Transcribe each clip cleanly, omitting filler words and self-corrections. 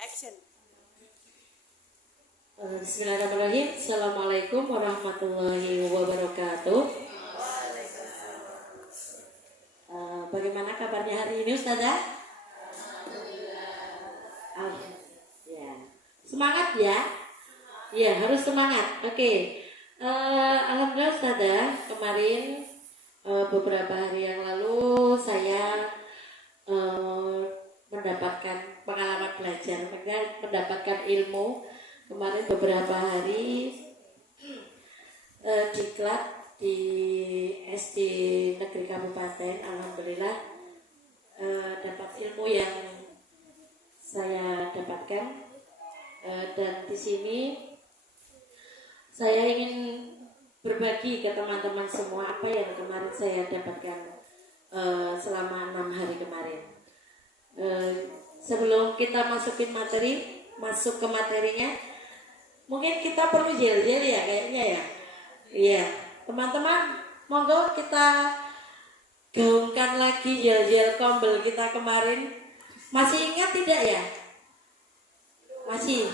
Action. Bismillahirrahmanirrahim. Assalamualaikum warahmatullahi wabarakatuh. Bagaimana kabarnya hari ini, Ustazah? Ya. Semangat ya? Ya, harus semangat. Oke. Alhamdulillah, Ustazah, kemarin beberapa hari yang lalu saya mendapatkan pengalaman belajar, mendapatkan ilmu. Kemarin beberapa hari diklat di SD Negeri Kabupaten, alhamdulillah dapat ilmu yang saya dapatkan, dan di sini saya ingin berbagi ke teman-teman semua apa yang kemarin saya dapatkan selama 6 hari kemarin. Sebelum kita masuk ke materinya, mungkin kita perlu gel-gel ya kayaknya ya. Iya, teman-teman, monggo kita gaungkan lagi gel-gel kombel kita kemarin. Masih ingat tidak ya? Masih?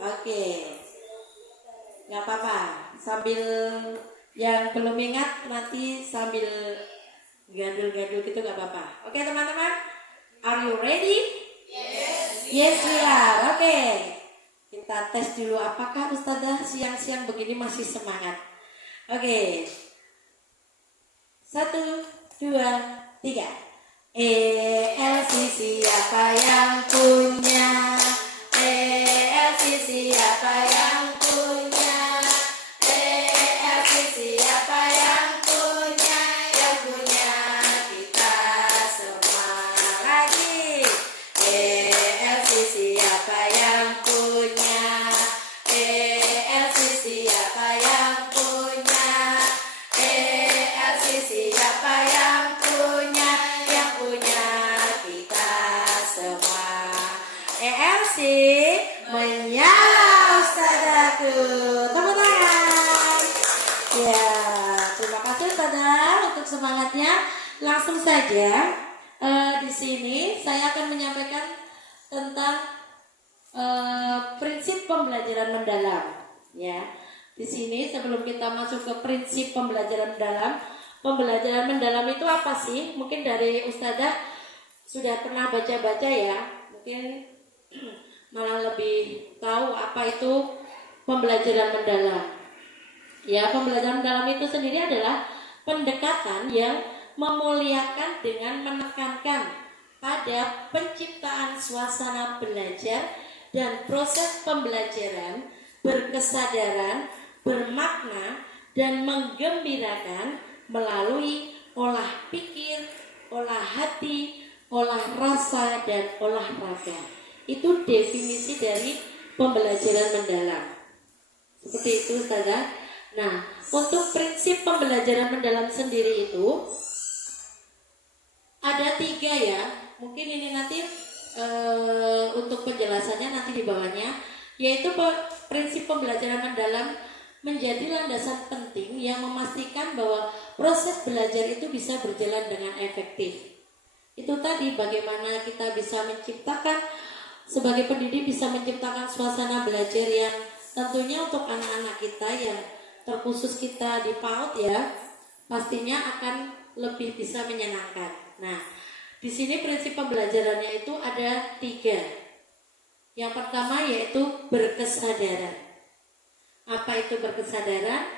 Oke. Gak apa-apa. Sambil yang belum ingat nanti sambil gandul-gandul gitu gak apa-apa. Oke teman-teman, are you ready? Yes we are. Oke. Kita tes dulu apakah Ustazah siang-siang begini masih semangat. Oke. 1, 2, 3. ELC siapa yang punya? ELC siapa yang punya? ELC siapa yang punya? Yang punya kita semua. Lagi. ELC siapa yang punya? ELC siapa yang punya? ELC siapa yang punya? Yang punya kita semua. ELC menyala Ustazahku. Tepuk tangan. Ya, terima kasih Ustazah untuk semangatnya. Langsung saja di sini saya akan menyampaikan tentang prinsip pembelajaran mendalam. Ya, di sini sebelum kita masuk ke prinsip pembelajaran mendalam itu apa sih? Mungkin dari Ustazah sudah pernah baca-baca ya, mungkin malah lebih tahu apa itu pembelajaran mendalam. Ya, pembelajaran mendalam itu sendiri adalah pendekatan yang memuliakan dengan menekankan pada penciptaan suasana belajar dan proses pembelajaran berkesadaran, bermakna, dan menggembirakan melalui olah pikir, olah hati, olah rasa, dan olah raga. Itu definisi dari pembelajaran mendalam. Seperti itu, Ustazah. Nah, untuk prinsip pembelajaran mendalam sendiri itu ada 3 ya. Mungkin ini nanti untuk penjelasannya nanti di bawahnya, yaitu prinsip pembelajaran mendalam menjadi landasan penting yang memastikan bahwa proses belajar itu bisa berjalan dengan efektif. Itu tadi bagaimana kita bisa menciptakan, sebagai pendidik bisa menciptakan suasana belajar yang tentunya untuk anak-anak kita yang terkhusus kita di PAUD ya, pastinya akan lebih bisa menyenangkan. Nah, di sini prinsip pembelajarannya itu ada 3. Yang pertama yaitu berkesadaran. Apa itu berkesadaran?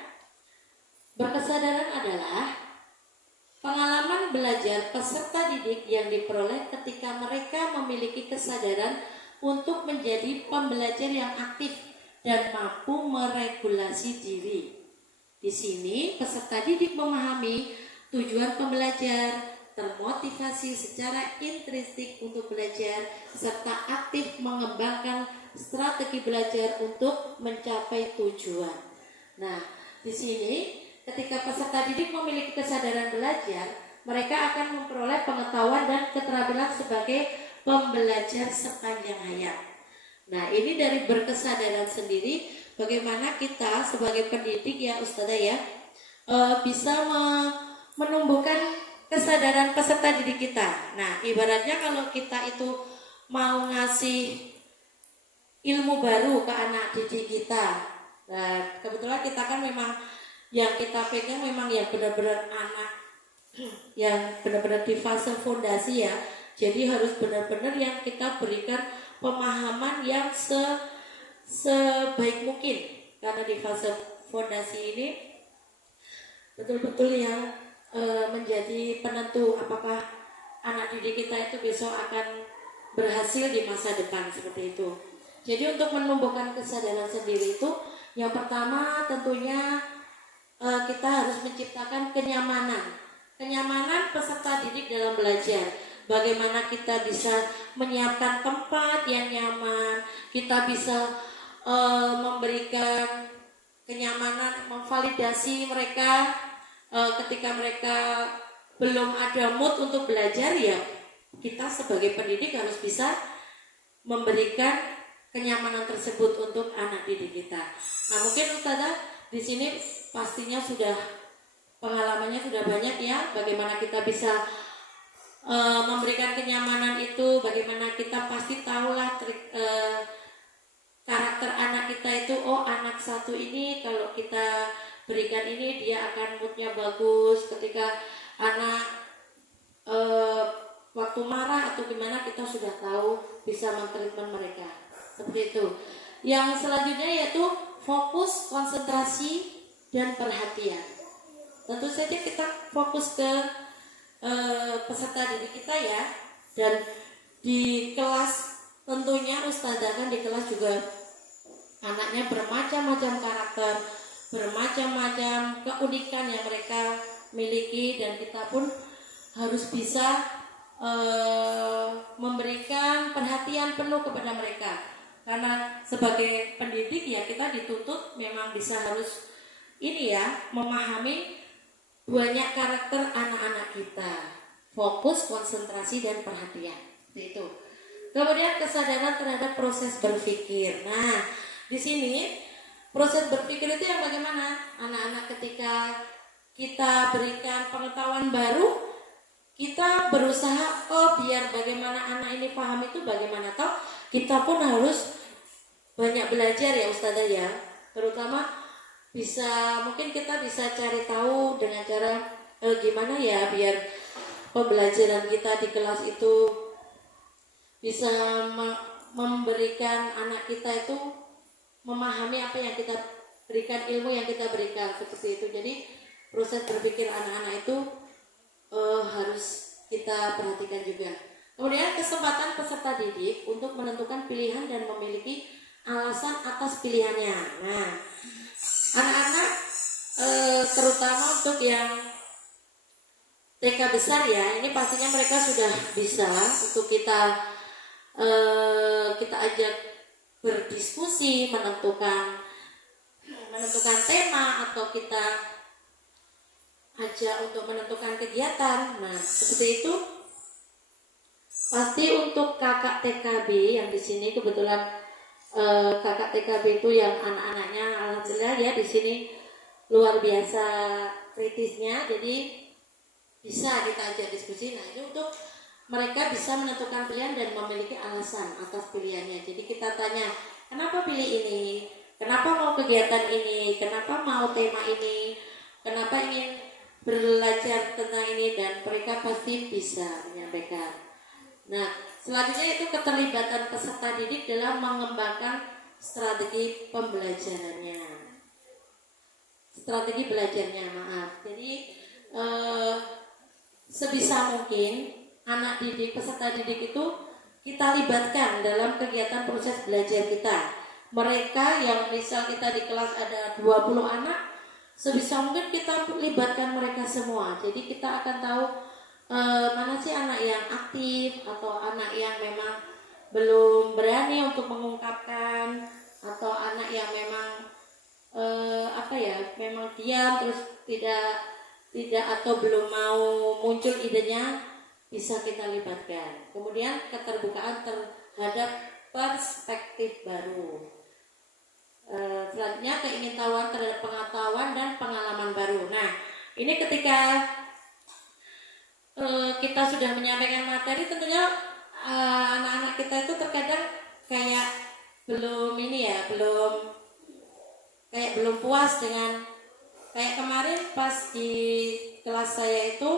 Berkesadaran adalah pengalaman belajar peserta didik yang diperoleh ketika mereka memiliki kesadaran untuk menjadi pembelajar yang aktif dan mampu meregulasi diri. Di sini peserta didik memahami tujuan pembelajar, termotivasi secara intrinsik untuk belajar, serta aktif mengembangkan strategi belajar untuk mencapai tujuan. Nah, di sini ketika peserta didik memiliki kesadaran belajar, mereka akan memperoleh pengetahuan dan keterampilan sebagai pembelajar sepanjang hayat. Nah, ini dari berkesadaran sendiri, bagaimana kita sebagai pendidik ya Ustazah ya, bisa menumbuhkan kesadaran peserta didik kita. Nah, ibaratnya kalau kita itu mau ngasih ilmu baru ke anak didik kita. Nah, kebetulan kita kan memang yang kita pegang memang yang benar-benar anak yang benar-benar di fase fondasi ya. Jadi harus benar-benar yang kita berikan pemahaman yang sebaik mungkin, karena di fase fondasi ini betul-betul yang menjadi penentu apakah anak didik kita itu besok akan berhasil di masa depan, seperti itu. Jadi untuk menumbuhkan kesadaran sendiri itu, yang pertama tentunya kita harus menciptakan kenyamanan peserta didik dalam belajar. Bagaimana kita bisa menyiapkan tempat yang nyaman, kita bisa memberikan kenyamanan, memvalidasi mereka ketika mereka belum ada mood untuk belajar, ya kita sebagai pendidik harus bisa memberikan kenyamanan tersebut untuk anak didik kita. Nah, mungkin Ustazah di sini pastinya sudah pengalamannya sudah banyak ya, bagaimana kita bisa memberikan kenyamanan itu, bagaimana kita pasti tahulah karakter anak kita itu, oh anak satu ini kalau kita berikan ini dia akan moodnya bagus, ketika anak waktu marah atau gimana kita sudah tahu bisa mentreatment mereka, seperti itu. Yang selanjutnya yaitu fokus, konsentrasi, dan perhatian. Tentu saja kita fokus ke peserta didik kita ya, dan di kelas tentunya Ustazah kan di kelas juga anaknya bermacam-macam karakter, bermacam-macam keunikan yang mereka miliki, dan kita pun harus bisa memberikan perhatian penuh kepada mereka. Karena sebagai pendidik ya kita dituntut memang bisa harus ini ya, memahami banyak karakter anak-anak kita. Fokus, konsentrasi, dan perhatian. Itu. Kemudian kesadaran terhadap proses berpikir. Nah, di sini proses berpikir itu yang bagaimana? Anak-anak ketika kita berikan pengetahuan baru, kita berusaha biar bagaimana anak ini paham itu bagaimana, toh kita pun harus banyak belajar ya Ustazah ya, terutama mungkin kita bisa cari tahu dengan cara gimana ya biar pembelajaran kita di kelas itu bisa memberikan anak kita itu memahami apa yang kita berikan, ilmu yang kita berikan, seperti itu. Jadi proses berpikir anak-anak itu harus kita perhatikan juga. Kemudian kesempatan peserta didik untuk menentukan pilihan dan memiliki alasan atas pilihannya. Nah, anak-anak terutama untuk yang TK besar ya, ini pastinya mereka sudah bisa untuk kita ajak berdiskusi, menentukan tema, atau kita ajak untuk menentukan kegiatan. Nah, seperti itu. Pasti untuk kakak TKB yang di sini kebetulan kakak TKB itu yang anak-anaknya alhamdulillah ya di sini luar biasa kritisnya, jadi bisa kita ajak diskusi. Nah, ini untuk mereka bisa menentukan pilihan dan memiliki alasan atas pilihannya. Jadi kita tanya, kenapa pilih ini? Kenapa mau kegiatan ini? Kenapa mau tema ini? Kenapa ingin belajar tentang ini? Dan mereka pasti bisa menyampaikan. Nah, selanjutnya itu keterlibatan peserta didik dalam mengembangkan strategi pembelajarannya. Strategi belajarnya, maaf. Jadi sebisa mungkin anak didik, peserta didik itu kita libatkan dalam kegiatan proses belajar kita. Mereka yang misal kita di kelas ada 20 anak, sebisa mungkin kita libatkan mereka semua. Jadi kita akan tahu mana sih anak yang aktif atau anak yang memang belum berani untuk mengungkapkan, atau anak yang memang memang diam terus tidak atau belum mau muncul idenya, bisa kita libatkan. Kemudian keterbukaan terhadap perspektif baru. Selanjutnya keingintahuan terhadap pengetahuan dan pengalaman baru. Nah, ini ketika kita sudah menyampaikan materi, tentunya anak-anak kita itu terkadang kayak belum ini ya, belum puas dengan kayak kemarin pas di kelas saya itu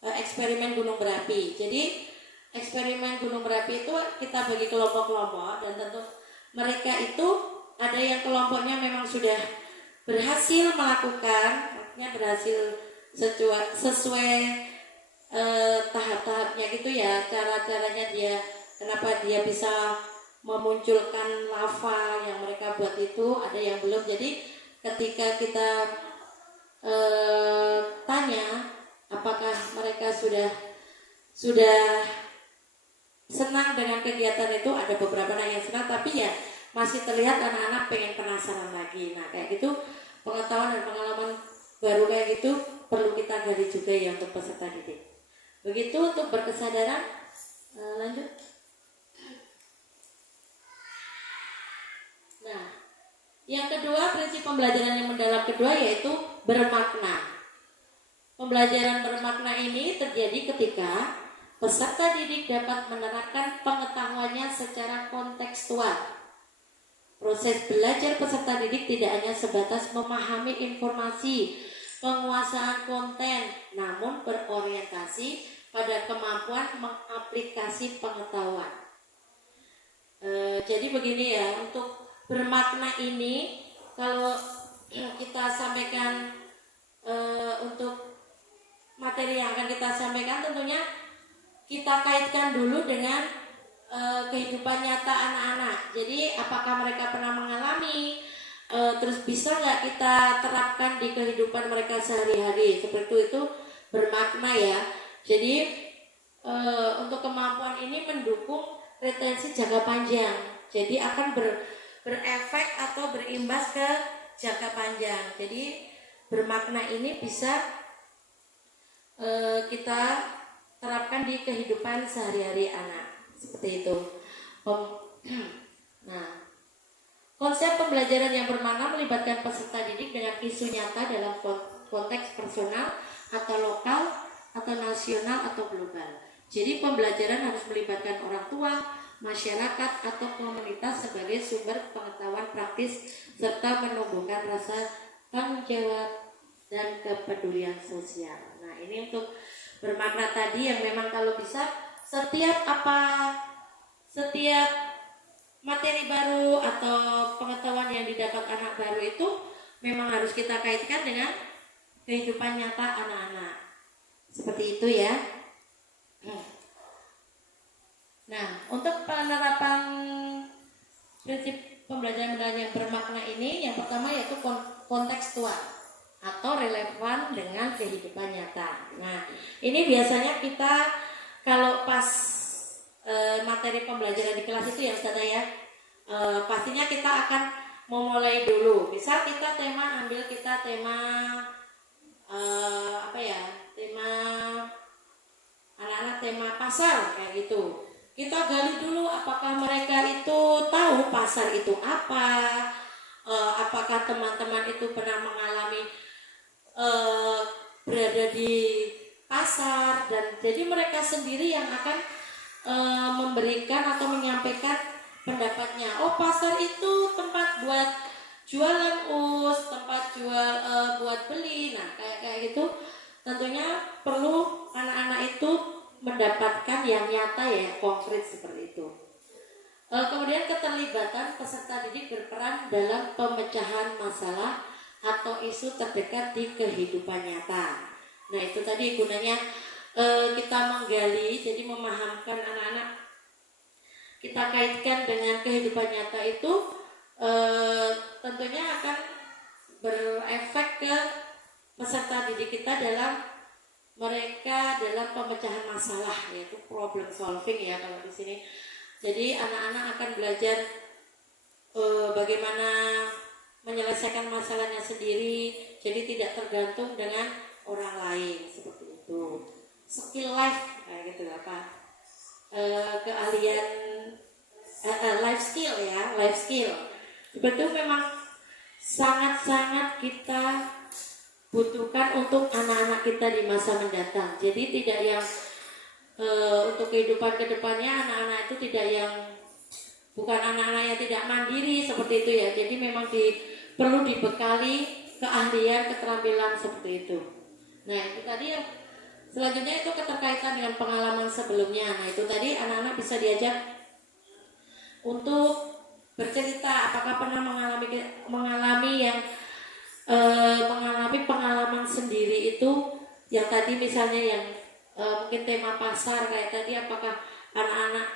eksperimen gunung berapi. Jadi eksperimen gunung berapi itu kita bagi kelompok-kelompok, dan tentu mereka itu ada yang kelompoknya memang sudah berhasil melakukan, artinya berhasil sesuai tahap-tahapnya gitu ya, cara-caranya dia, kenapa dia bisa memunculkan lava yang mereka buat itu, ada yang belum. Jadi ketika kita tanya apakah mereka sudah senang dengan kegiatan itu, ada beberapa anak yang senang, tapi ya masih terlihat anak-anak pengen penasaran lagi. Nah kayak gitu, pengetahuan dan pengalaman baru kayak gitu perlu kita gali juga ya untuk peserta didik. Begitu untuk berkesadaran. Lanjut. Nah, yang kedua, prinsip pembelajaran yang mendalam kedua yaitu bermakna. Pembelajaran bermakna ini terjadi ketika peserta didik dapat menerapkan pengetahuannya secara kontekstual. Proses belajar peserta didik tidak hanya sebatas memahami informasi, penguasaan konten, namun berorientasi pada kemampuan mengaplikasi pengetahuan. Jadi begini ya, untuk bermakna ini kalau kita sampaikan untuk materi yang akan kita sampaikan, tentunya kita kaitkan dulu dengan kehidupan nyata anak-anak. Jadi apakah mereka pernah mengalami, terus bisa nggak kita terapkan di kehidupan mereka sehari-hari, seperti itu bermakna ya. Jadi untuk kemampuan ini mendukung retensi jangka panjang, jadi akan berefek atau berimbas ke jangka panjang. Jadi bermakna ini bisa kita terapkan di kehidupan sehari-hari anak. Seperti itu. Nah, konsep pembelajaran yang bermakna melibatkan peserta didik dengan isu nyata dalam konteks personal atau lokal atau nasional atau global. Jadi pembelajaran harus melibatkan orang tua, masyarakat atau komunitas sebagai sumber pengetahuan praktis serta menumbuhkan rasa tanggung jawab dan kepedulian sosial. Nah, ini untuk bermakna tadi yang memang kalau bisa setiap materi baru atau pengetahuan yang didapat anak baru itu memang harus kita kaitkan dengan kehidupan nyata anak-anak. Seperti itu ya. Nah, untuk penerapan prinsip pembelajaran yang bermakna ini, yang pertama yaitu kontekstual atau relevan dengan kehidupan nyata. Nah, ini biasanya kita kalau pas materi pembelajaran di kelas itu ya Ustazah ya, pastinya kita akan memulai dulu. Misal kita ambil tema tema anak-anak tema pasar kayak gitu. Kita gali dulu apakah mereka itu tahu pasar itu apa, apakah teman-teman itu pernah mengalami berada di pasar, dan jadi mereka sendiri yang akan memberikan atau menyampaikan pendapatnya. Oh, pasar itu tempat buat jualan tempat jual buat beli. Nah, kayak gitu tentunya perlu anak-anak itu mendapatkan yang nyata ya, konkret seperti itu. Kemudian keterlibatan peserta didik berperan dalam pemecahan masalah atau isu terdekat di kehidupan nyata. Nah, itu tadi gunanya kita menggali, jadi memahamkan anak-anak, kita kaitkan dengan kehidupan nyata itu tentunya akan berefek ke peserta didik kita dalam pemecahan masalah, yaitu problem solving ya kalau di sini. Jadi anak-anak akan belajar bagaimana menyelesaikan masalahnya sendiri, jadi tidak tergantung dengan orang lain, seperti itu. Skill life kayak gitu keahlian life skill ya, life skill. Seperti itu memang sangat-sangat kita butuhkan untuk anak-anak kita di masa mendatang. Jadi tidak yang untuk kehidupan kedepannya anak-anak itu tidak yang bukan anak-anak yang tidak mandiri seperti itu ya. Jadi memang perlu dibekali keahlian, keterampilan seperti itu. Nah itu tadi yang selanjutnya itu keterkaitan dengan pengalaman sebelumnya. Nah itu tadi anak-anak bisa diajak untuk bercerita apakah pernah mengalami yang mengalami pengalaman sendiri itu yang tadi misalnya yang mungkin tema pasar kayak tadi, apakah anak-anak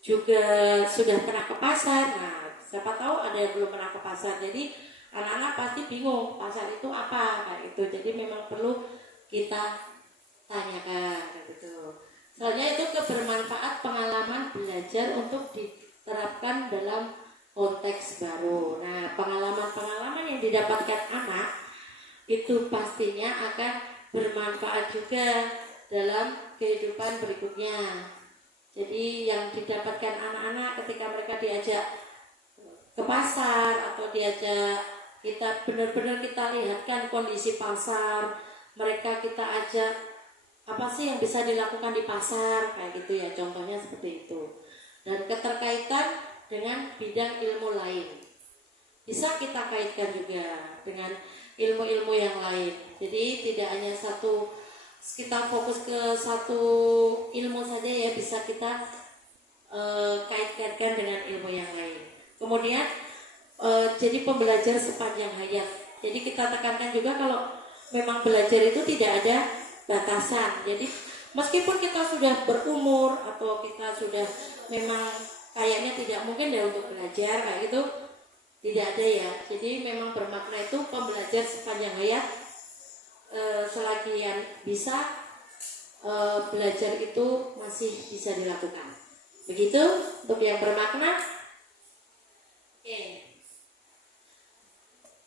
juga sudah pernah ke pasar. Nah siapa tahu ada yang belum pernah ke pasar, jadi anak-anak pasti bingung pasar itu apa kayak itu. Jadi memang perlu kita tanyakan gitu. Soalnya itu kebermanfaat pengalaman belajar untuk diterapkan dalam konteks baru. Nah pengalaman-pengalaman yang didapatkan anak itu pastinya akan bermanfaat juga dalam kehidupan berikutnya. Jadi yang didapatkan anak-anak ketika mereka diajak ke pasar atau diajak, kita benar-benar kita lihatkan kondisi pasar, mereka kita ajak apa sih yang bisa dilakukan di pasar kayak gitu ya, contohnya seperti itu. Dan keterkaitan dengan bidang ilmu lain bisa kita kaitkan juga dengan ilmu-ilmu yang lain. Jadi tidak hanya kita fokus ke satu ilmu saja ya, bisa kita kaitkan dengan ilmu yang lain. Kemudian jadi pembelajar sepanjang hayat. Jadi kita tekankan juga kalau memang belajar itu tidak ada batasan. Jadi meskipun kita sudah berumur atau kita sudah memang kayaknya tidak mungkin deh untuk belajar kayak gitu, tidak ada ya. Jadi memang bermakna itu pembelajar sepanjang hayat, selagi yang bisa belajar itu masih bisa dilakukan. Begitu untuk yang bermakna. Oke.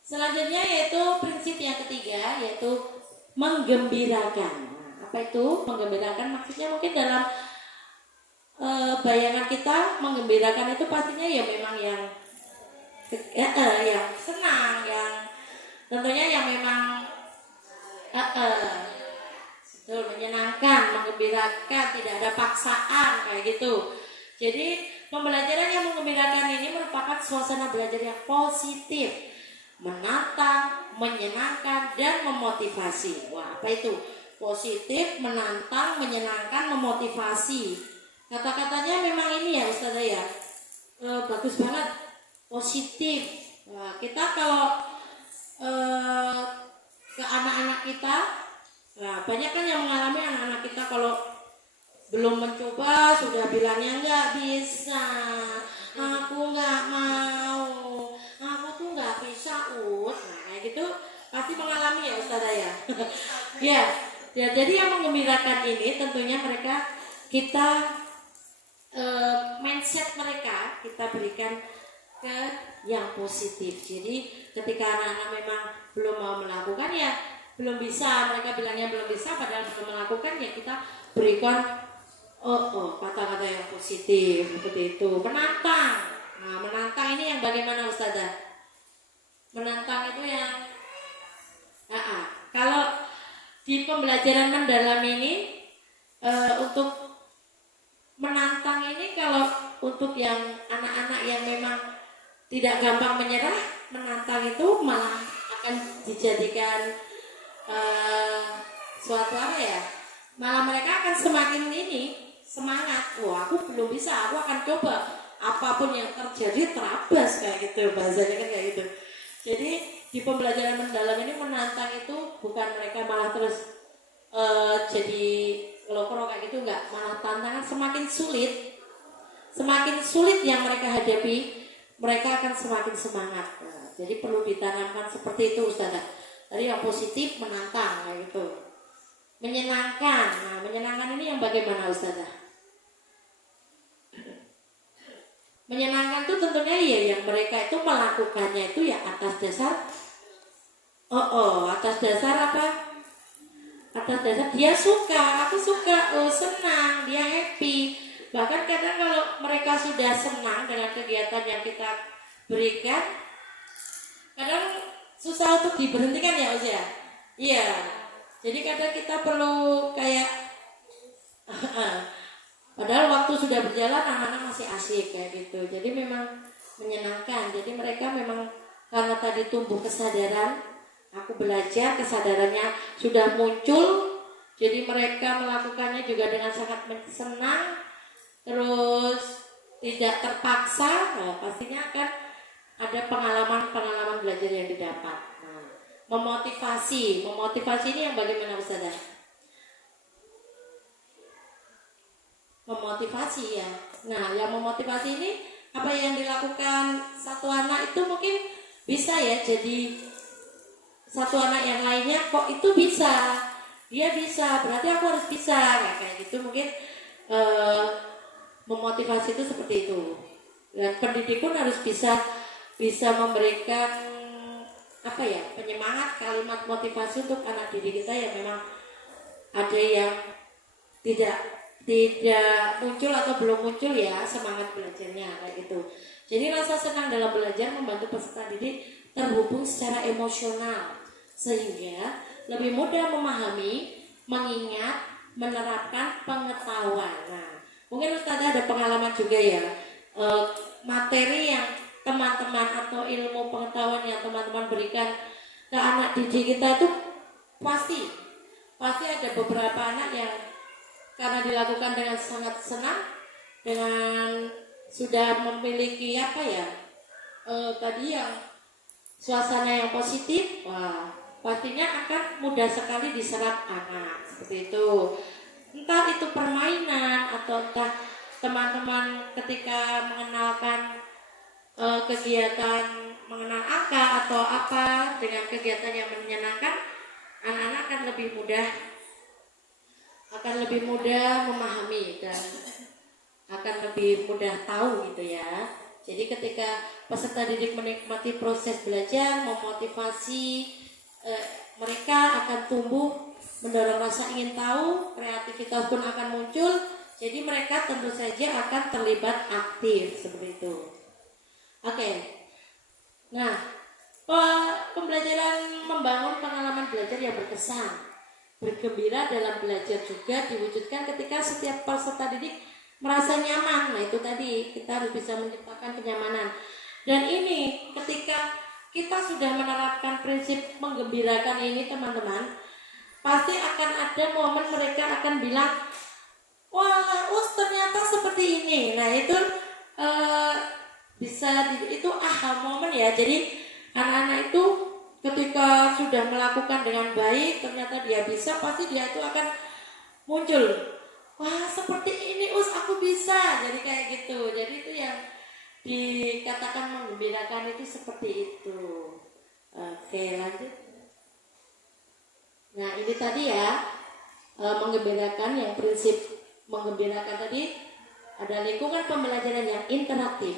Selanjutnya yaitu prinsip yang ketiga, yaitu menggembirakan. Nah, apa itu menggembirakan? Maksudnya mungkin dalam bayangan kita menggembirakan itu pastinya ya memang yang senang, yang tentunya yang memang menyenangkan, menggembirakan, tidak ada paksaan kayak gitu. Jadi pembelajaran yang menggembirakan ini merupakan suasana belajar yang positif, menantang, menyenangkan, dan memotivasi. Wah, apa itu? Positif, menantang, menyenangkan, memotivasi. Kata-katanya memang ini ya Ustazah ya, bagus banget, positif. Nah, kita kalau ke anak-anak kita, nah banyak kan yang mengalami anak-anak kita kalau belum mencoba sudah bilangnya nggak bisa, aku nggak mau, aku tuh nggak bisa Nah kayak gitu pasti mengalami ya Ustazah ya. ya jadi yang menggembirakan ini tentunya kita mindset mereka kita berikan ke yang positif. Jadi ketika anak-anak memang belum mau melakukan ya belum bisa, mereka bilangnya belum bisa padahal belum melakukan, ya kita berikan kata-kata yang positif seperti itu. Menantang. Nah, menantang ini yang bagaimana Ustazah? Menantang itu yang kalau di pembelajaran mendalam ini untuk menantang ini, kalau untuk yang anak-anak yang memang tidak gampang menyerah, menantang itu malah akan dijadikan suatu apa ya? Malah mereka akan semakin semangat. Wah, aku belum bisa, aku akan coba. Apapun yang terjadi terabas kayak gitu, bahasanya kan kayak gitu. Jadi di pembelajaran mendalam ini menantang itu bukan mereka malah terus jadi ngelokro kayak gitu, enggak. Malah tantangan semakin sulit yang mereka hadapi, mereka akan semakin semangat. Nah, jadi perlu ditanamkan seperti itu Ustazah. Tadi yang positif, menantang kayak gitu. Menyenangkan. Nah, menyenangkan ini yang bagaimana Ustazah? Menyenangkan itu tentunya ya yang mereka itu melakukannya itu ya atas dasar atas dasar apa? Atas dasar dia suka, aku suka, senang, dia happy. Bahkan kadang kalau mereka sudah senang dengan kegiatan yang kita berikan, kadang susah untuk diberhentikan ya Ustaz ya. Iya. Jadi kadang kita perlu kayak Padahal waktu sudah berjalan anak-anak masih asik kayak gitu. Jadi memang menyenangkan. Jadi mereka memang karena tadi tumbuh kesadaran, aku belajar kesadarannya sudah muncul. Jadi mereka melakukannya juga dengan sangat senang, terus tidak terpaksa. Nah, pastinya akan ada pengalaman-pengalaman belajar yang didapat. Nah, memotivasi ini yang bagaimana Ustazah? Memotivasi ya. Nah, yang memotivasi ini apa yang dilakukan satu anak itu mungkin bisa ya jadi satu anak yang lainnya kok itu bisa, dia bisa, berarti aku harus bisa kayak gitu mungkin memotivasi itu seperti itu. Dan pendidik pun harus bisa memberikan apa ya penyemangat kalimat motivasi untuk anak didik kita yang memang ada yang tidak muncul atau belum muncul ya semangat belajarnya kayak gitu. Jadi rasa senang dalam belajar membantu peserta didik terhubung secara emosional sehingga lebih mudah memahami, mengingat, menerapkan pengetahuan. Nah, mungkin Ustazah ada pengalaman juga ya materi yang teman-teman atau ilmu pengetahuan yang teman-teman berikan ke anak didik kita itu pasti ada beberapa anak yang karena dilakukan dengan sangat senang, dengan sudah memiliki apa ya tadi yang suasana yang positif, wah pastinya akan mudah sekali diserap anak seperti itu. Entah itu permainan atau entah teman-teman ketika mengenalkan kegiatan mengenal angka atau apa dengan kegiatan yang menyenangkan, anak-anak akan lebih mudah memahami dan akan lebih mudah tahu gitu ya. Jadi ketika peserta didik menikmati proses belajar, memotivasi mereka akan tumbuh, mendorong rasa ingin tahu, kreativitas pun akan muncul. Jadi mereka tentu saja akan terlibat aktif seperti itu. Oke. Nah, pembelajaran membangun pengalaman belajar yang berkesan. Bergembira dalam belajar juga diwujudkan ketika setiap peserta didik merasa nyaman. Nah itu tadi kita harus bisa menciptakan kenyamanan. Dan ini ketika kita sudah menerapkan prinsip menggembirakan ini teman-teman, pasti akan ada momen mereka akan bilang, wah ternyata seperti ini. Nah itu itu aha momen ya. Jadi anak-anak itu ketika sudah melakukan dengan baik, ternyata dia bisa, pasti dia itu akan muncul. Wah seperti ini aku bisa. Jadi kayak gitu. Jadi itu yang dikatakan menggembirakan itu seperti itu. Oke lanjut. Nah ini tadi ya menggembirakan, yang prinsip menggembirakan tadi ada lingkungan pembelajaran yang interaktif.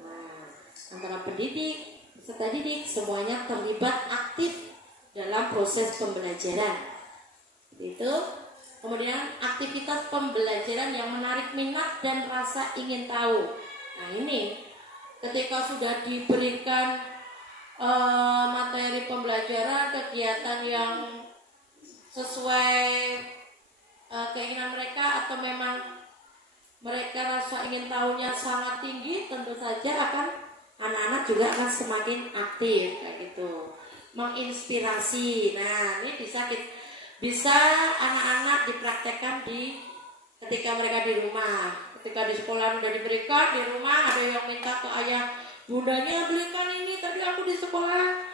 Nah, antara pendidik, peserta didik semuanya terlibat aktif dalam proses pembelajaran. Itu kemudian aktivitas pembelajaran yang menarik minat dan rasa ingin tahu. Nah ini ketika sudah diberikan materi pembelajaran, kegiatan yang sesuai keinginan mereka atau memang mereka rasa ingin tahunya sangat tinggi, tentu saja anak-anak juga akan semakin aktif kayak gitu, menginspirasi. Nah ini bisa anak-anak dipraktekkan ketika mereka di rumah, ketika di sekolah sudah diberikan, di rumah ada yang minta ke ayah bundanya belikan ini, tadi aku di sekolah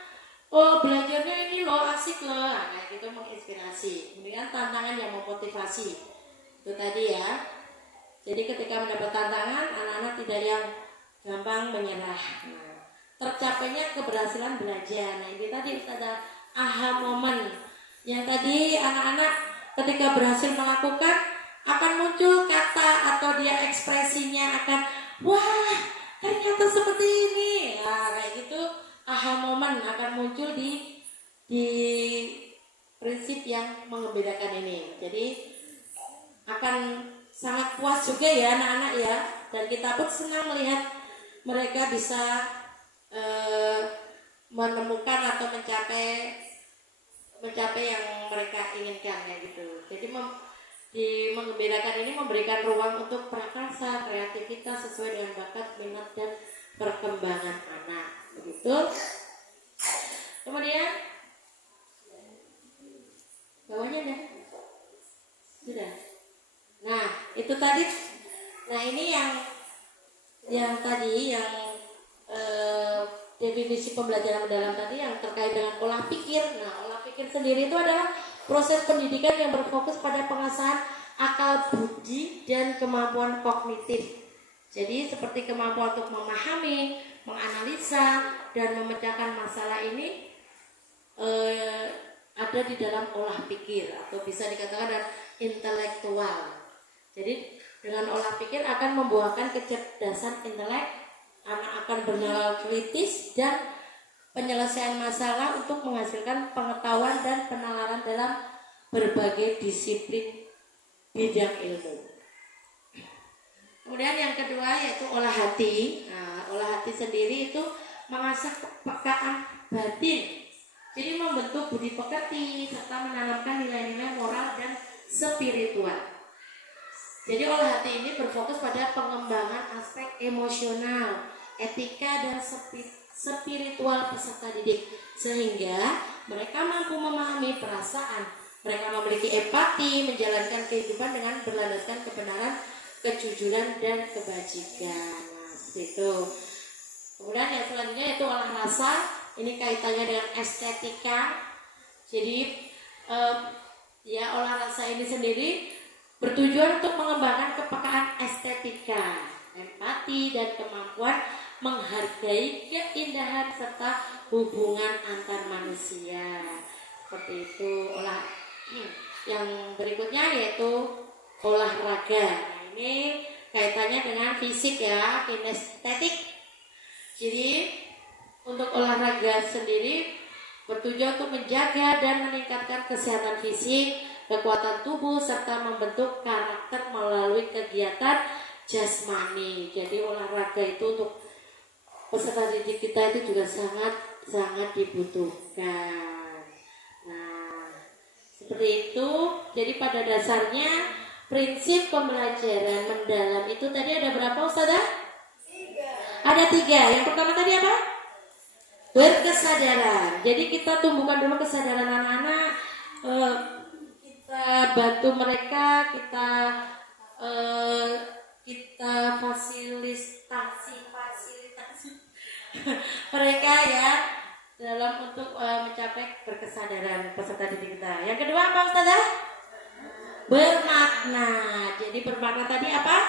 belajarnya ini loh asik loh, nah, kayak gitu menginspirasi. Kemudian tantangan yang memotivasi itu tadi ya. Jadi ketika mendapat tantangan, anak-anak tidak yang gampang menyerah. Nah, tercapainya keberhasilan belajar. Nah ini tadi ada aha momen yang tadi anak-anak ketika berhasil melakukan akan muncul kata atau dia ekspresinya akan wah ternyata seperti ini. Nah kayak gitu aha momen akan muncul di prinsip yang menggembirakan ini. Jadi akan sangat puas juga ya anak-anak ya, dan kita pun senang melihat mereka bisa menemukan atau mencapai yang mereka inginkan kayak gitu. Jadi di menggembirakan ini memberikan ruang untuk prakarsa, kreativitas sesuai dengan bakat, minat dan perkembangan anak. Begitu. Kemudian bawahnya deh. Sudah. Nah, itu tadi. Nah, ini yang tadi yang definisi pembelajaran mendalam tadi yang terkait dengan olah pikir. Nah, olah pikir sendiri itu adalah proses pendidikan yang berfokus pada pengasahan akal budi dan kemampuan kognitif. Jadi seperti kemampuan untuk memahami, menganalisa, dan memecahkan masalah ini ada di dalam olah pikir atau bisa dikatakan dan intelektual. Jadi dengan olah pikir akan membuahkan kecerdasan intelek, anak akan bernalar kritis dan penyelesaian masalah untuk menghasilkan pengetahuan dan penalaran dalam berbagai disiplin bidang ilmu. Kemudian yang kedua yaitu olah hati. Nah, olah hati sendiri itu mengasah kepekaan batin. Jadi membentuk budi pekerti serta menanamkan nilai-nilai moral dan spiritual. Jadi olah hati ini berfokus pada pengembangan aspek emosional, etika dan spiritual peserta didik sehingga mereka mampu memahami perasaan, mereka memiliki empati, menjalankan kehidupan dengan berlandaskan kebenaran, kejujuran dan kebajikan. Nah, itu. Kemudian yang selanjutnya itu olah rasa. Ini kaitannya dengan estetika. Jadi olah rasa ini sendiri bertujuan untuk mengembangkan kepekaan estetika, empati dan kemampuan menghargai keindahan serta hubungan antar manusia. Seperti itu. Yang berikutnya yaitu olahraga. Nah, ini kaitannya dengan fisik ya, kinestetik. Jadi untuk olahraga sendiri bertujuan untuk menjaga dan meningkatkan kesehatan fisik, kekuatan tubuh serta membentuk karakter melalui kegiatan jasmani. Jadi olahraga itu untuk peserta didik kita itu juga sangat dibutuhkan. Nah, seperti itu. Jadi pada dasarnya prinsip pembelajaran mendalam itu tadi ada berapa Ustazah? 3. Ada 3. Yang pertama tadi apa? Berkesadaran. Jadi kita tumbuhkan dulu kesadaran anak-anak. Kita bantu mereka, kita fasilitasi mereka ya dalam untuk mencapai berkesadaran peserta didik kita. Yang kedua apa Ustazah? Bermakna. Jadi bermakna tadi apa?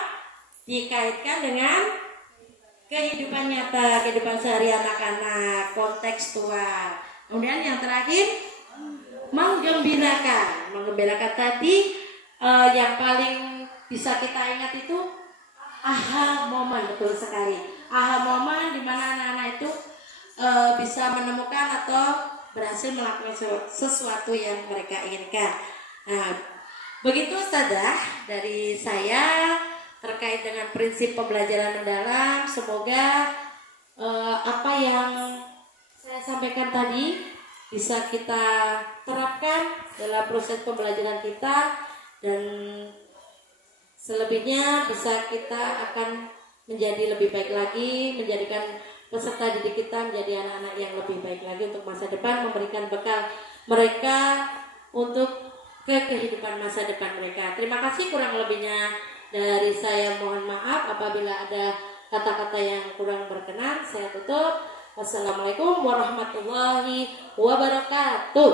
Dikaitkan dengan kehidupan nyata, kehidupan sehari anak-anak, kontekstual. Kemudian yang terakhir menggembirakan. Menggembirakan tadi yang paling bisa kita ingat itu aha momen, betul sekali. Aha momen di mana anak-anak itu bisa menemukan atau berhasil melakukan sesuatu yang mereka inginkan. Nah, begitu Ustazah dari saya terkait dengan prinsip pembelajaran mendalam. Semoga apa yang saya sampaikan tadi bisa kita terapkan dalam proses pembelajaran kita, dan selebihnya bisa kita akan menjadi lebih baik lagi, menjadikan peserta didik kita menjadi anak-anak yang lebih baik lagi untuk masa depan, memberikan bekal mereka untuk kehidupan masa depan mereka. Terima kasih. Kurang lebihnya dari saya mohon maaf apabila ada kata-kata yang kurang berkenan. Saya tutup. Wassalamualaikum warahmatullahi wabarakatuh.